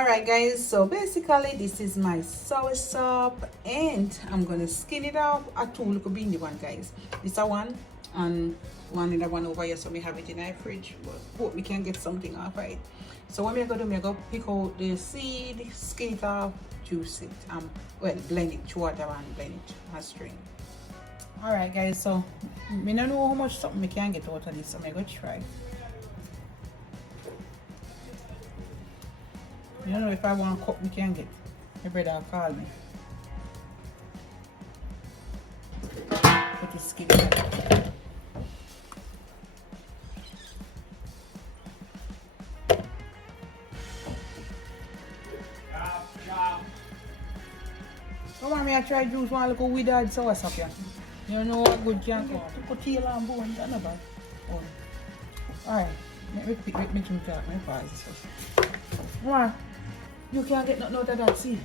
Alright guys, so basically this is my soursop and I'm gonna skin it up. A two little beanie one guys. This a one and one in the one over here, so we have it in our fridge, but hope we can get something off it. So what I'm gonna do, I'm gonna pick out the seed, skin it off, juice it, well blend it to water and blend it and strain. Alright guys, so I don't know how much something we can get out of this, so I'm gonna try. I don't know if I want a cup, we can get. My brother will call me. Put the skin in. Come on, I try juice one little withered soursop here. You know what good can come. Put tail and bones, that's not bad. Oh. Alright, let me drink that. Let me pause this first. Come on. You can't get nothing out of that, see?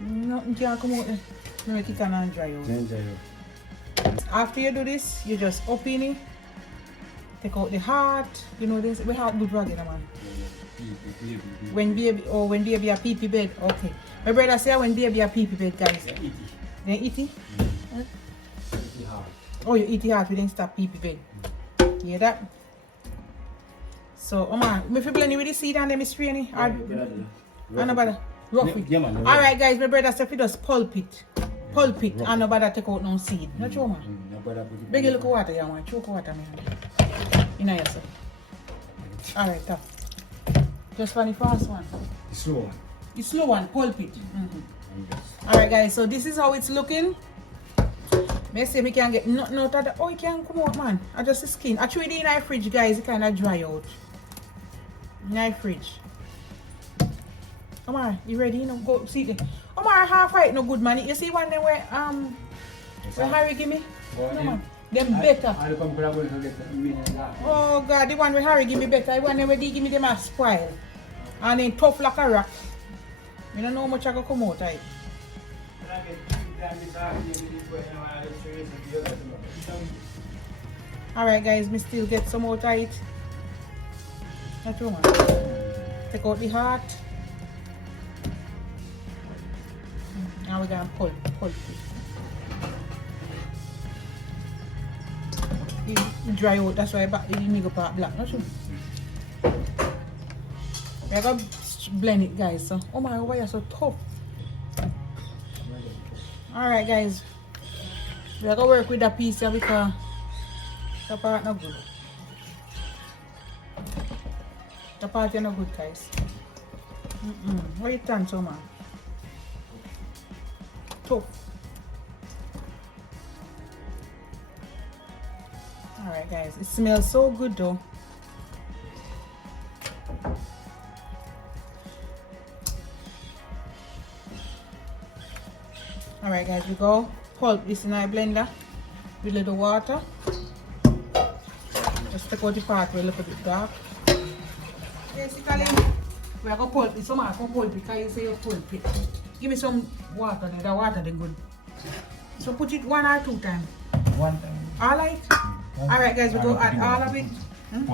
Nothing can come out there. Make it and dry out. After you do this, you just open it, take out the heart. You know this, we have good ragged man. When baby a pee bed, okay. My brother say when baby a pee bed, guys. Then eat it? Oh, you eat the heart, we then stop pee bed. You hear that? So, if you blend it with the seed and then strain it. Nobody rough it. Yeah, alright guys, my brother said if you just pulp it and nobody take out no seed. Not true man. Beg you look water here man. Choke water man. You know yourself. Alright, top. Just for the fast one. The slow one. The slow one, pulp it. Alright guys, so this is how it's looking. May say we can get nothing out of the, oh it can come out man. I just the skin. Actually in our fridge guys, it kinda dry out. In our fridge. Come on, you ready? You know, go see it. Come on, half right, no good man. You see one there where Harry give me? No man. Them better. Oh God, the one where Harry give me better. The one where they give me them a spoil. And then tough like a rock. I don't know how much I can come out of it. Alright guys, me still get some out of it. That's true man. Take out the heart. Now we're going to pulp it. It dry out, that's why you make a part black, not true? We're going to blend it guys, so, oh my, why you're so tough? Alright guys, we're going to work with that piece here because the part not good. The part is not good guys. Why you turn so man? Alright guys, it smells so good though. Alright guys, we go pulp this in our blender with a little water. Just take out the part where a little bit dark. Basically, we are going to pulp it. Some are going to pulp it because you say you pulp it. Give me some water, the water is good. So put it 1 or 2 times. 1 time. Alright? Alright guys, we go add all of it. Put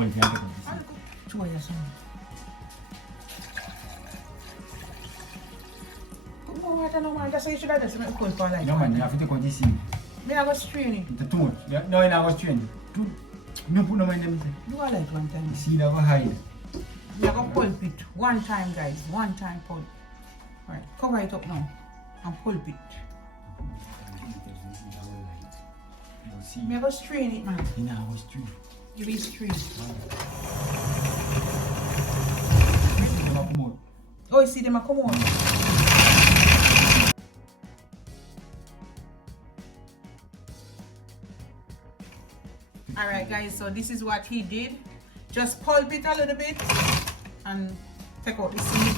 more water no man, that's how you should have done some pulp all like. No man, you have to take out the seed. Me I go strain it. It's too much. No, you have to strain it. No put no man in them. Do all like 1 time. The seed have to hide. We are going to pulp it 1 time guys, 1 time pulp. Alright, cover it up now and pulp it. Me go strain it man. You know, I was strain. You will strain. Oh, you see them come on. Alright guys, so this is what he did. Just pulp it a little bit and take out the seed.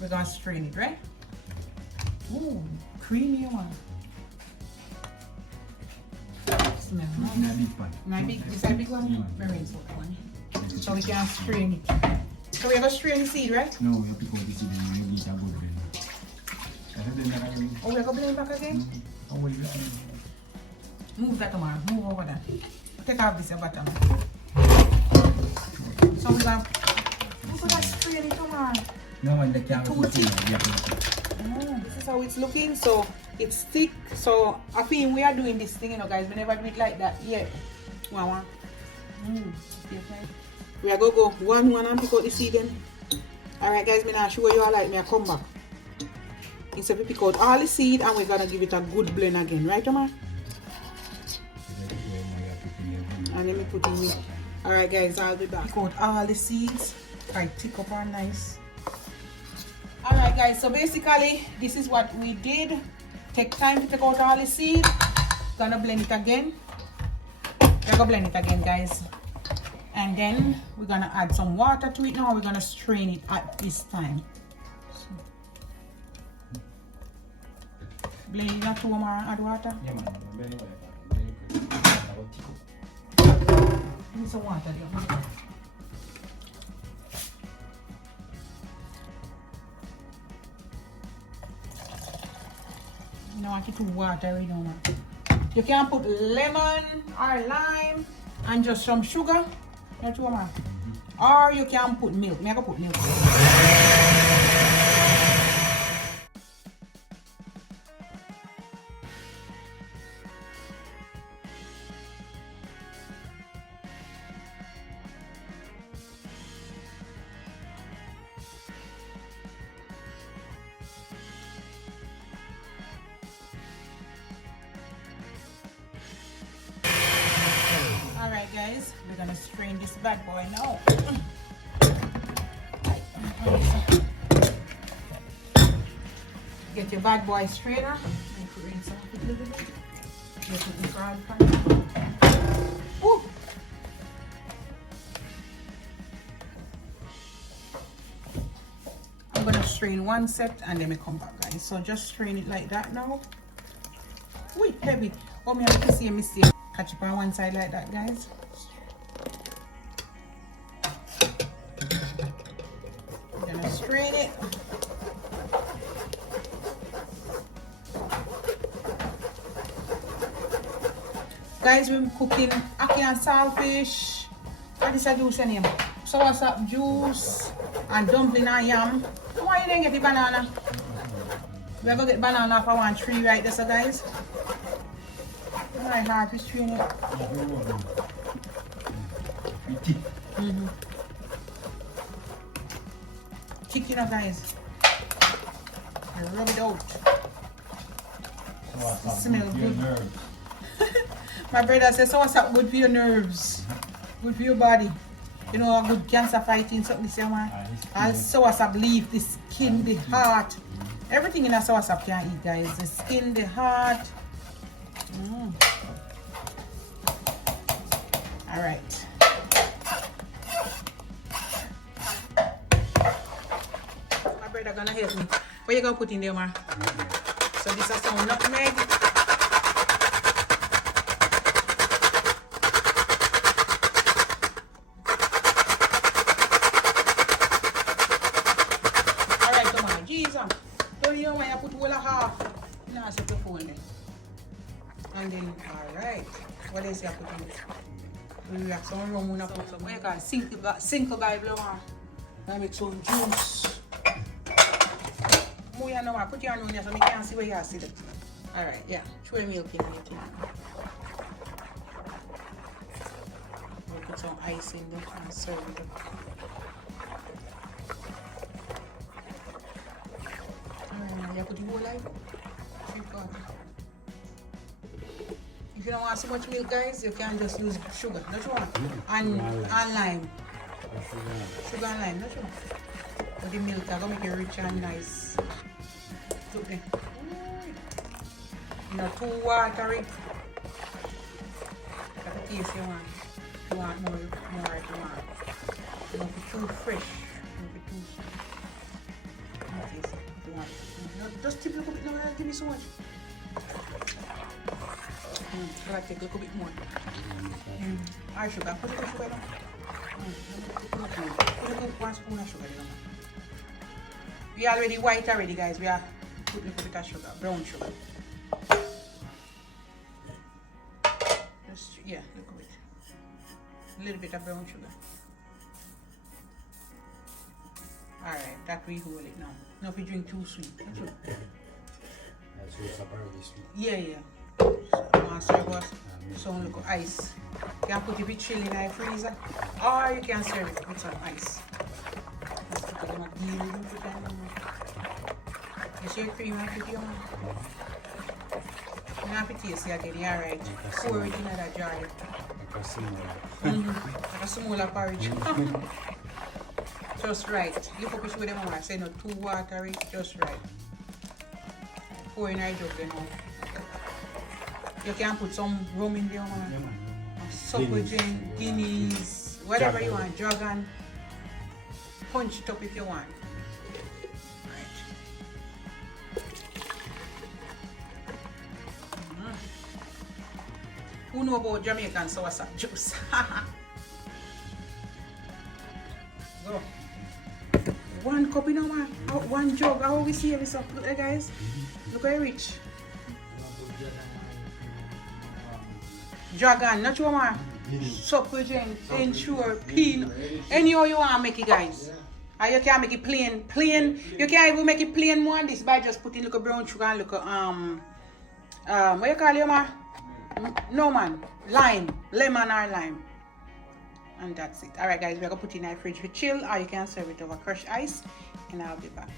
We're gonna strain it, right? Ooh, creamy one. Smell nice. This is a big one? Very small one. So we can strain it. So we have a strain the seed, right? No, you have to pick out the seed and you need a good blend. Oh, we're gonna blend back again? Move that tomorrow. Move over there. Take off this bottom. So we're gonna strain it tomorrow. No man, they can't Too go thick. This is how it's looking. So it's thick. So I think we are doing this thing, you know, guys. We never do it like that yet. Wow. We are gonna go one and pick out the seed then. Alright guys, me now show you all like me I come back. Instead we pick out all the seed and we're gonna give it a good blend again, right Omar? And let me put in it. Alright guys, I'll be back. Pick out all the seeds. Alright, tick up and nice. Alright guys, so basically this is what we did. Take time to take out all the seeds. Gonna blend it again. We're gonna blend it again guys. And then we're gonna add some water to it now. We're gonna strain it at this time. So, blend it not too much, add water. Yeah, man. Need some water there. You don't want it too watery, no man. You can put lemon or lime and just some sugar. Not too much. Or you can put milk. Me I go put milk. Alright guys, we're gonna strain this bad boy now. Get your bad boy strainer. Rinse off it a little bit. Get the frog pan. Ooh. I'm gonna strain one set and then we come back guys. So just strain it like that now. Wait, heavy. Oh, me have to see a mistake. Catch it on one side like that, guys. I'm gonna strain it. Guys, we're cooking ackee and saltfish. What is that juice name? Soursop juice and dumpling and yam. Why you didn't get the banana? We're gonna get banana for 1 tree right there, so guys. My heart is training. Chicken up guys. I rub it out. It smells good. My brother says soursop good for your nerves. Good for your body. You know a good cancer fighting something this man. And soursop leaf, the skin, the heart. Everything in a soursop can eat guys. The skin, the heart. Alright. My brother gonna help me. What you gonna put in there, ma? So this is some nutmeg. Alright, come on, Jesus. Don't you know why I put all a half? Now I set the phone there. And then, alright. What else you put in there? We have some rum, we put some, what you call it? Single Bible, man. I make some juice. More you know, put your hand on here so I can't see where you see it. Alright, yeah. Throw the milk in it. We'll put some ice in there and serve it up. Alright, now you put the whole life. If you don't want so much milk, guys, you can just use sugar, not sure. And lime. Sugar and lime, not sure. But the milk is going to make it rich and nice. Look there. Not too watery. That's the taste you want. You want more if you want. You don't be too fresh. You don't be too tasty if you want. Just tip a little bit now, give me so much. I like to take a little bit more. Our sugar, put a little sugar down. Put a good 1 spoon of sugar down. We are already white already, guys. We are putting a little bit of sugar, brown sugar. Just, yeah, look at it. A little bit of brown sugar. Alright, that we hold it now. Now if you drink too sweet. That's it. That's what's apparently sweet. Yeah, yeah. So, I want to serve us some little ice. You can put it with chili in the freezer, or you can serve it with some ice. Let's put it in a deal. You see your cream and put it on? You have to taste it again, yeah, right? Pour it in that jar. Like a similar. Like a smaller porridge. Just right. You put it with them, I say not too watery, just right. Pour in a jug, you know. You can put some rum in there, man. Yeah, man. Supper gin, guineas, whatever you want, dragon. Punch it up if you want. Right. Who know about Jamaican Soursop juice? Go. 1 cup, you know, man. 1 jug. How we see this up? Look there, guys. Look how rich. Dragon, not sure, man. Supper gin, ensure, peanut. Anyhow you want to make it, guys. Or you can make it plain. Plain. You can even make it plain more than this by just putting little brown sugar and little what you call it, man? No, man. Lime. Lemon or lime. And that's it. Alright, guys, we're gonna put it in the fridge for chill, or you can serve it over crushed ice, and I'll be back.